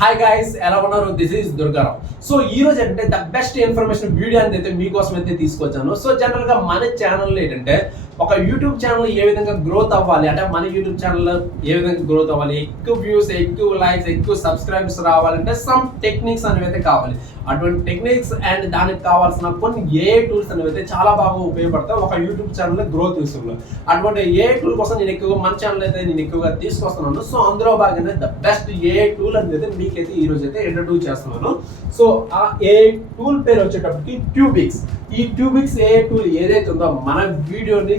Hi guys, ఎలా ఉన్నారు? This is Durgarao. So ఈ రోజు ఏంటంటే ద బెస్ట్ ఇన్ఫర్మేషన్ వీడియో అనేది అయితే మీకోసం అయితే తీసుకొచ్చాను. సో జనరల్ గా మన ఛానల్లో ఏంటంటే ఒక యూట్యూబ్ ఛానల్ ఏ విధంగా గ్రోత్ అవ్వాలి, అంటే మన యూట్యూబ్ ఛానల్ ఏ విధంగా గ్రోత్ అవ్వాలి, ఎక్కువ వ్యూస్, ఎక్కువ లైక్స్, ఎక్కువ సబ్స్క్రైబర్స్ రావాలంటే సమ్ టెక్నిక్స్ అనేవి అయితే కావాలి. అటువంటి టెక్నిక్స్ అండ్ దానికి కావాల్సిన కొన్ని ఏ టూల్స్ అనేవి అయితే చాలా బాగా ఉపయోగపడతాయి ఒక యూట్యూబ్ ఛానల్ గ్రోత్ విషయంలో. అటువంటి ఏ టూల్ కోసం నేను ఎక్కువగా మన ఛానల్ అయితే నేను ఎక్కువగా తీసుకొస్తున్నాను. సో అందులో భాగంగా ద బెస్ట్ ఏ టూల్ అనేది మీకైతే ఈ రోజు అయితే ఇంట్రడ్యూస్ చేస్తున్నాను. సో ఆ ఏ టూల్ పేరు వచ్చేటప్పటికి ట్యూబిక్స్. ఈ ట్యూబిక్స్ ఏ టూల్ ఏదైతే ఉందో మన వీడియోని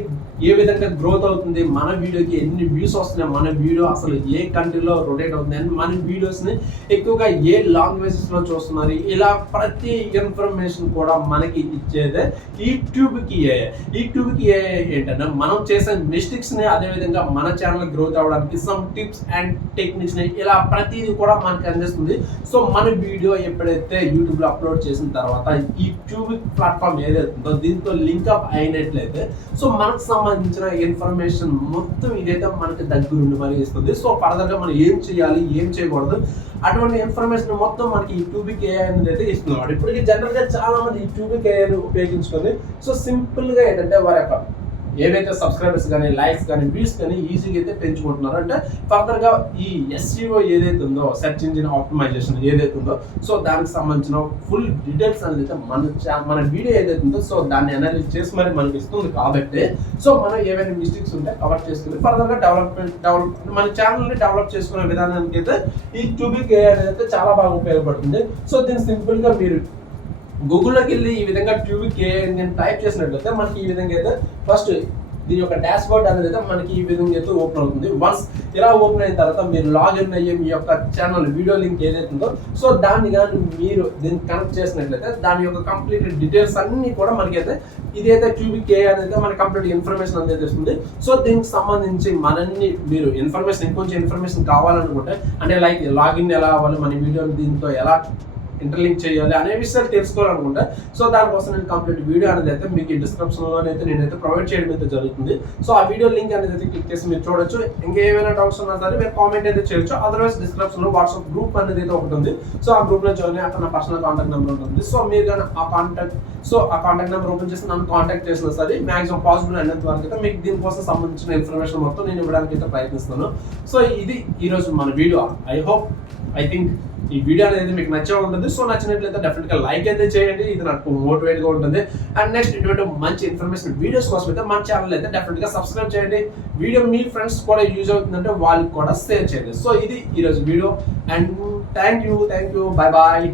ఏ విధంగా గ్రోత్ అవుతుంది, మన వీడియోకి ఎన్ని వ్యూస్ వస్తున్నాయి, మన వీడియో అసలు ఏ కంట్రీలో రొటేట్ అవుతుంది, అండ్ మన వీడియోస్ని ఎక్కువగా ఏ లాంగ్వేజెస్లో చూస్తున్నారు, ఇలా ప్రతి ఇన్ఫర్మేషన్ కూడా మనకి ఇచ్చేదే ఈ ట్యూబ్కి ఏ. ఈ ట్యూబ్కి ఏ ఏంటంటే మనం చేసే మిస్టేక్స్ని, అదేవిధంగా మన ఛానల్ గ్రోత్ అవ్వడానికి సమ్ టిప్స్ అండ్ టెక్నిక్స్ని ఇలా ప్రతిదీ కూడా మనకి అందిస్తుంది. సో మన వీడియో ఎప్పుడైతే యూట్యూబ్లో అప్లోడ్ చేసిన తర్వాత ఈ ట్యూబిక్ ప్లాట్ఫామ్ ఏదైతుందో దీంతో లింక్అప్ అయినట్లయితే సో మనకు సంబంధించిన ఇన్ఫర్మేషన్ మొత్తం ఇదైతే మనకి దగ్గరుండి మరి ఇస్తుంది. సో ఫర్దర్ గా మనం ఏం చేయాలి, ఏం చేయకూడదు, అటువంటి ఇన్ఫర్మేషన్ మొత్తం మనకి ఈ ట్యూబిక్ ఏ అనేది అయితే ఇస్తున్నాడు. ఇప్పటికీ జనరల్ గా చాలా మంది ఈ ట్యూబిక్ ఏ ఉపయోగించుకొని సో సింపుల్ గా ఏంటంటే వారి యొక్క ఏవైతే సబ్స్క్రైబర్స్ కానీ, లైక్స్ కానీ, వ్యూస్ కానీ ఈజీగా అయితే పెంచుకుంటున్నారు. అంటే ఫర్దర్గా ఈ ఎస్ఈఓ ఏదైతే ఉందో, సెర్చ్ ఇంజిన్ ఆప్టిమైజేషన్ ఏదైతే ఉందో, సో దానికి సంబంధించిన ఫుల్ డీటెయిల్స్ అనేది అయితే మన వీడియో ఏదైతే ఉందో సో దాన్ని అనాలిసిస్ చేసి మరి మనకి ఇస్తుంది. కాబట్టి సో మనం ఏవైనా మిస్టేక్స్ ఉంటే కవర్ చేసుకుని ఫర్దర్గా డెవలప్ మన ఛానల్ని డెవలప్ చేసుకునే విధానానికి అయితే ఈ ట్యూబిక్ ఏ అనేది అయితే చాలా బాగా ఉపయోగపడుతుంది. సో దీన్ని సింపుల్గా మీరు గూగుల్లోకి వెళ్ళి ఈ విధంగా ట్యూబిక్ ఏ నేను టైప్ చేసినట్లయితే మనకి ఈ విధంగా అయితే ఫస్ట్ దీని యొక్క డాష్ బోర్డ్ అనేది అయితే మనకి ఈ విధంగా అయితే ఓపెన్ అవుతుంది. వన్స్ ఇలా ఓపెన్ అయిన తర్వాత మీరు లాగిన్ అయ్యే మీ యొక్క ఛానల్ వీడియో లింక్ ఏదైతే ఉందో సో దాన్ని కానీ మీరు దీన్ని కనెక్ట్ చేసినట్లయితే దాని యొక్క కంప్లీట్ డీటెయిల్స్ అన్ని కూడా మనకైతే ఇదైతే ట్యూబిక్ ఏ అనేది మనకి కంప్లీట్ ఇన్ఫర్మేషన్ అనేది తెస్తుంది. సో దీనికి సంబంధించి మనల్ని మీరు ఇన్ఫర్మేషన్ ఇంకొంచెం ఇన్ఫర్మేషన్ కావాలనుకుంటే, అంటే లైక్ లాగిన్ ఎలా అవ్వాలి, మన వీడియోని దీంతో ఎలా ఇంటర్లింక్ చేయాలి అనే విషయాలు తెలుసుకోవాలనుకుంటే సో దానికోసం నేను కంప్లీట్ వీడియో అనేది అయితే మీకు డిస్క్రిప్షన్లో అయితే నేనైతే ప్రొవైడ్ చేయడం అయితే జరుగుతుంది. సో ఆ వీడియో లింక్ అనేది అయితే క్లిక్ చేసి మీరు చూడొచ్చు. ఇంకేమైనా డౌట్స్ ఉన్నా సరే మీరు కామెంట్ అయితే చేయొచ్చు. అదర్వైజ్ డిస్క్రిప్షన్లో వాట్సాప్ గ్రూప్ అనేది అయితే ఒకటి ఉంది. సో ఆ గ్రూప్లో జాయిన్ అక్కడ నా పర్సనల్ కాంటాక్ట్ నెంబర్ ఉంటుంది. సో మీరు కానీ ఆ కాంటాక్ట్ నెంబర్ ఓపెన్ చేసి నన్ను కాంటాక్ట్ చేసినా సరే మ్యాక్సిమం పాసిబుల్ అయినంత వరకు అయితే మీకు దీనికోసం సంబంధించిన ఇన్ఫర్మేషన్ మొత్తం నేను ఇవ్వడానికి అయితే ప్రయత్నిస్తున్నాను. సో ఇది ఈరోజు మన వీడియో. ఐ థింక్ ఈ వీడియో అనేది మీకు నచ్చే ఉంటుంది. సో నచ్చినట్లయితే డెఫినెట్గా లైక్ అయితే చేయండి, ఇది నాకు మోటివేట్గా ఉంటుంది. అండ్ నెక్స్ట్ ఇటువంటి మంచి ఇన్ఫర్మేషన్ వీడియోస్ కోసం అయితే మన ఛానల్ అయితే డెఫినెట్గా సబ్స్క్రైబ్ చేయండి. వీడియో మీ ఫ్రెండ్స్ కూడా యూజ్ అవుతుందంటే వాళ్ళకి కూడా షేర్ చేయండి. సో ఇది ఈరోజు video and thank you. Bye bye.